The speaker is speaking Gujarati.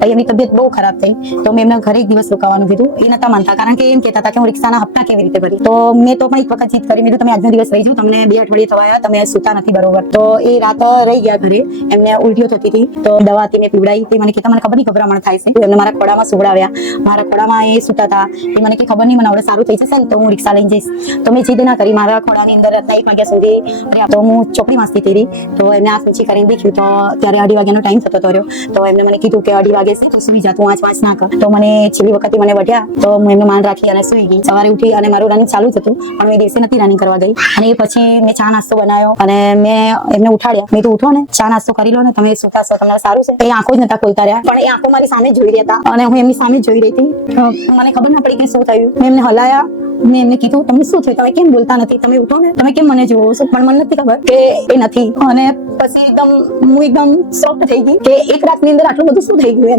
પછી એમની તબિયત બહુ ખરાબ થઈ તો મેં એમના ઘરે એક દિવસ રોકાવાનું કીધું. એ નતા માનતા કારણ કે એમ કહેતા હતા કે હું રિક્ષાના હપ્તા કેવી રીતે ભરી. તો મેં તો પણ એક વખત જીત કરી. મેં તમે આજનો દિવસ રહી જાઓ, તમને 2 અઠવાડિયે થવાયા, તમે સુતા નથી બરોબર. તો એ રાત રહી ગયા ઘરે. એમને ઉલટીઓ થતી હતી તો દવા હતી મેં પીવડાવી હતી. મને કીધા મને ખબર નહીં ગભરામણ થાય છે. એમને મારા ખોડામાં સુવડાવ્યા. મારા ખોડામાં એ સુતા હતા. એ મને કે ખબર નહીં મને હવે સારું થઈ જશે ને તો હું રિક્ષા લઈને જઈશ. તો મેં જીદ ના કરી. મારા ખોડાની અંદર રાતના 1 વાગ્યા સુધી રહ્યા. તો હું ચોકડીમાં સૂતી રહી. તો એમને આંખ ઊંચી કરીને દેખ્યું તો ત્યારે 2:30 વાગ્યાનો ટાઈમ થતો રહ્યો. તો એમને મને કીધું કે 2:30 વાગે છે તો સુઈ જા, તું વાંચ ના કર. તો મને છેલ્લી વખતે મને વઢ્યા તો હું એમનું માન રાખી અને સુઈ ગઈ. સવારે ઉઠી અને મારું રનિંગ ચાલુ જ હતું પણ મેં દિવસે નથી રનિંગ કરવા ગઈ. અને એ પછી મેં ચા નાસ્તો બનાવ્યો અને મેં એમને ઉઠાડ્યા. મેં તો ઉઠો ને, ચા નાસ્તો કરી લો ને, તમે સુતા છો, તમને સારું છે. એ આંખો જ નતા ખોલતા રહ્યા પણ એ આંખો મારી સામે જોઈ રહ્યા હતા અને હું એમની સામે જોઈ રહી હતી. મને ખબર ના પડી કે શું થયું. મેં એમને હલાયા. મેં એમને કીધું તમને શું થયું, તમે કેમ બોલતા નથી, તમે ઉઠો ને, તમે કેમ મને જોવો છો. પણ મને નથી ખબર કે એ નથી. અને પછી હું એકદમ શોક થઈ ગઈ કે એક રાતની અંદર આટલું બધું શું થઈ ગયું.